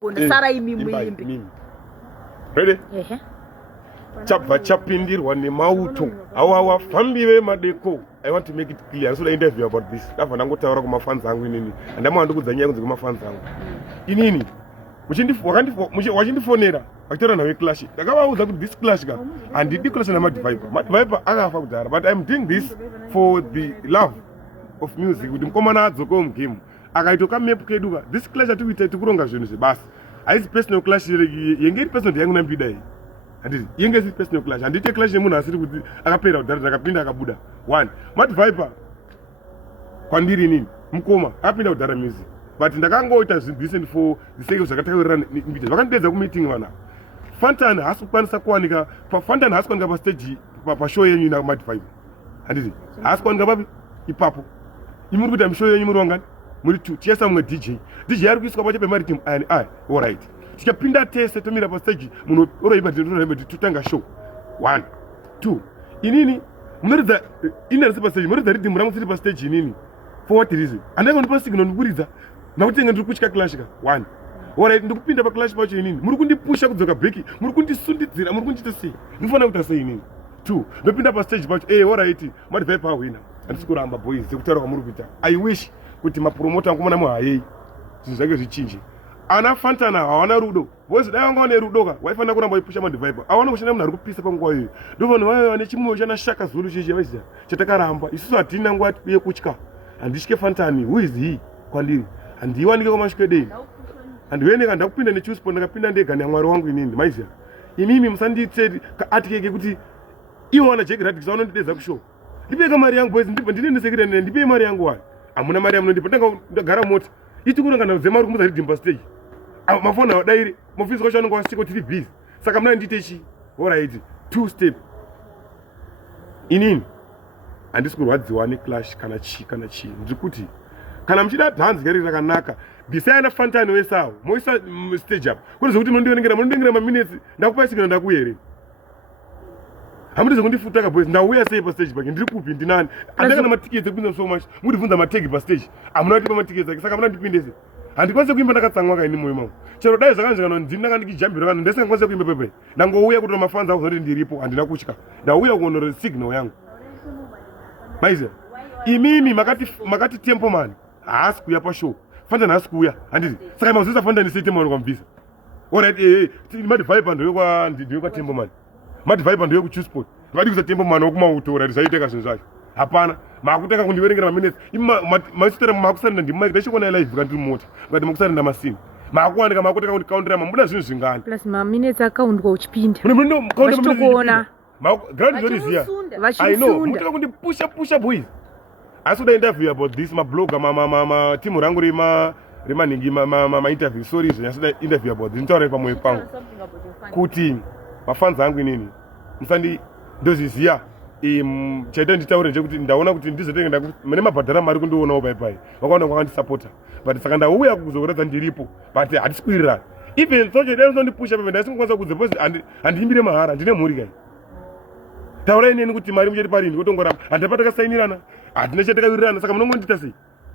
Sara imimbi. Ready? Chapa chapindirwa nemauto awawa fambiwe madeko. I want to make it clear so the interview about this. Kafa nangotaura kuma fans angu inini. Andama ndikudzanya kunze kuma fans angu. Inini. Wachindifonera. Aktora nawe clash. Ndakavauza kuti this clash ka. And the clash na Mad Viper. Mad Viper akafa kudhara. But I'm doing this for the love of music. Kuti mkomana adzoko mugame. Akaitoka map keduka. This clash atuita tikuronga zvinhu zvebasa. Haisi personal clash yenge iri personal yangu nambida iyi. Handiti yenge iri personal clash. Handiti clash yemunhu asiri kuti akapera kudhara akapinda akabuda. 1. Mad Viper kwandiri nini? Mukoma akapinda kudhara music. But ndakangoita zvinhu for the sake of zvakataurira mbita. Vakandidedza kumeeting vana. Fantan has kukwanisa kuwanika Fantan has kuwanika pa stage pa show yenyu na Mad Viper. Handiti has kuwanika papi ipapo. Imuri kuti show yenyu muri wangani? Muri tu tiesa mwe DJ ari kuiswa pache pe Maritim and all right. Tikapinda tese tomira pa stage muno oroiba tutanga show. 1 2 inini munoriza inarisa pa stage munoriza rhythm rangu siri pa stage inini for what reason andanga ndipa signal ndikuridza nakutenga ndiri kuchika clash ka 1 all right ndikupinda pa clash pacho inini muri kundipusha kudzoka back muri kundisundidzira muri kundiita sei ndifana kuita sei inini 2 ndopinda pa stage pacho all right Mad Viper winner andisikuramba boys sekutaura kwamuri kuita I wish kuti mapromoter angu mona muhayei zvinhu zvake zvichinje ana Fantana hawana rudo boys dai vanga vane rudo ka waifana kuramba ipusha Mad Viper awana kushanda munhu ari kupisa panguva iyoyo ndovanhu vaiva vane chimwe chana Shaka Zulu chichi vaziva chatakaramba isusu hatina nguva uye kutya handisvike Fantani who is he kwandiri handiwanike kwamasvikedei handiveneka ndakupinda nechuspo ndakapinda ndega neamwari wangu inini maiziva imimi musanditseti kaatikeke kuti ivo wana Jack Radix vanondidedza kushow ndipeka mari yangu boys ndine nesekirende ndipei mari yangu wani hamuna mari yamunondipa ndagara mota itikurangana dzemari kumuza ridhimba stage mafoni awadairi mufisi kwacho anenge wasvika tiri busy saka muna ndite chi alright 2 step inini handisi kurwadziwa neclash kana chi ndikuti kana muchida dhanzi gari rakanaka bhisai ana Fantani wesawo moisa stage up kuti zvokuti munondingira maminutes ndakupai signal ndakuhere hamudi kundifutaka boys ndauya sei pa stage pake ndiri kupi ndinani andakana matiketi ekupinza so much mudibvunza mategi pa stage amuna kuti pa matiketi ake saka muna ndipindese handikwanise kuimba ndakatsamwa kaini moyo mangu chero dai zvakanzvikana ndini ndikijambira kana ndisingakwanise kuimba pepe ndangouya kuti mafanzi ako zoti ndiripo handina kutya ndauya kuonora signal yangu maize imimi makati tempo man haasi kuuya pashow Fantani haasi kuuya handiti saka mazivisa Fantani sei tempo man kwamubvisa alright Mad Viper ndoyokwa tempo man Mad Viper ndoyo kuChusport vadi kuza tempo mano kumautora risaiteka zvinhu zvacho hapana makutaka kundiverengera maminutes maisitera makusarenda ndimike ndachikona live kandiri mota ngati makusarenda masini makuwanika makutaka kundikaundira mamuda zvinhu zvingani plus maminutes akaundwa uchipinda vachitokuona grand zoriziya I know mutaka kundipusha boys asi kuda interview about this mablogger timu rangu remaningi interview sorry zvanyasida interview about this nditaura pamwe pangu kuti mafans angu inini musandi ndoziziya chaita nditaure nje ndaona kuti ndizotenga mune mabhadhara mari kundionawo pai vakaona kwakandisapota but saka ndauya kuzokuratidza ndiripo but hatisi kuwirirana even socho dai uzondipusha pepe ndaisingokwanisa kudze because handiimbire mahara ndine mhuri kai taurai neni kuti mari muchati parini kotongoramba handapa takasainirana hatina chatakawirirana saka munongondiita sei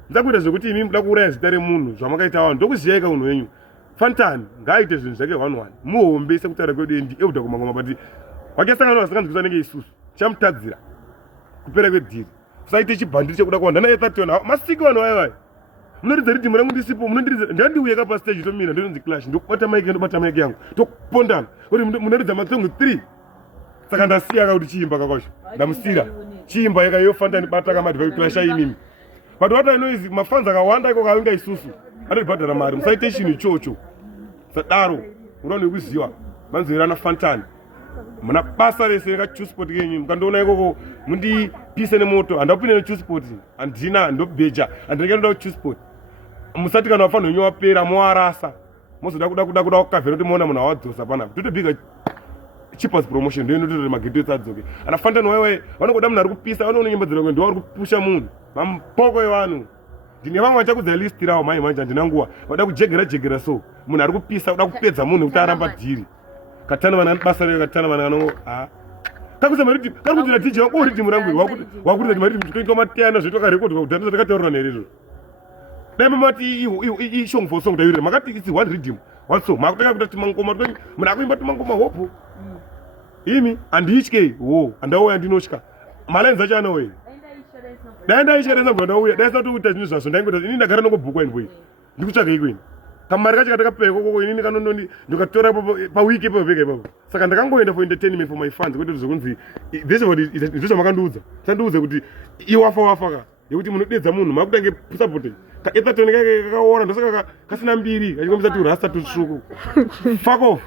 ndisakuita zvekuti imi muda kuuraya zita remunhu zvamakaita vanhu ndokuziyai kaunhu wenyu Fantani ngaaite zvinhu zvake 1-1 muhombe sekutaura kwedu endi euda kumangoma but wakasangana vasinganzwisa nenge isusu chamutadzira kupera kwedhiri kusaite chibhandiri chekuda kuwanda naye 31 masiki vanhu vayavai munoridza ridhimu rangu ndisipo munondiridza ndandiuyeka pa stage tomira ndinonzi clash ndokubata maiki yangu tokupondana kuti munoridza masongo 3 saka ndasiyaka kuti chiimba kakwacho ndamusira chiimba yakayo Fantani bata Mad Viper clash aimimi but what I know is mafans akawanda iko kavinga isusu atibhadhara mari musaite chinhu ichocho sadaro urone kuziva manzoirana Fantani muna basa rese rakaChusport kenyu mukandoona ikoko mundipise nemoto handapinde neChusport handina ndobheja handingaenda kuChusport musati kana wafanira wenyu wapera moarasa mozoda kuda kukavhera kuti moona munhu awadzosa panapa totobhiga cheapest promotion ndio inototori mageto adzoke ana Fantani wewe vanongoda munhu ari kupisa vanoona nyimbo dzino ndio ari kupusha munhu mampoko evanhu ndine vamwe vachakudza list rawo mai manje handina nguva vada kujegera so munhu ari kupisa uda kupedza munhu kuti aramba dhiri katana vana basa reo katana vana vanongo kakuza mariti kakudzira DJ wako ridhimu rangu wakuridza mariti kutoita matiyana zvitoka record kuti ndakataurira nerero dai mamati i song for song dairira makati it's one rhythm watso makutanga kuita timangoma muna kuimba timangoma hopo imi anditye wo andauya ndinotya malenzi acho anauya dai ndaitya daisabva ndauya daisati kuita zvinhu zvazvo ndaingoita ini ndagara nongobhukwa ini ndikutsvaga ikweni kamari kacho katakapeka koko inini kanononi ndikatora pawiki ipapo pega ipapo saka ndakangoenda for entertainment for my fans kwete zvokunzi ndizvo zvamakandudza tandiudze kuti iwafa ka yekuti munodedza munhu makutange pusapoti kaetatoni kake kakaora ndosaka kasina mbiri kachikombisa ti rasta tutsvuku fuck off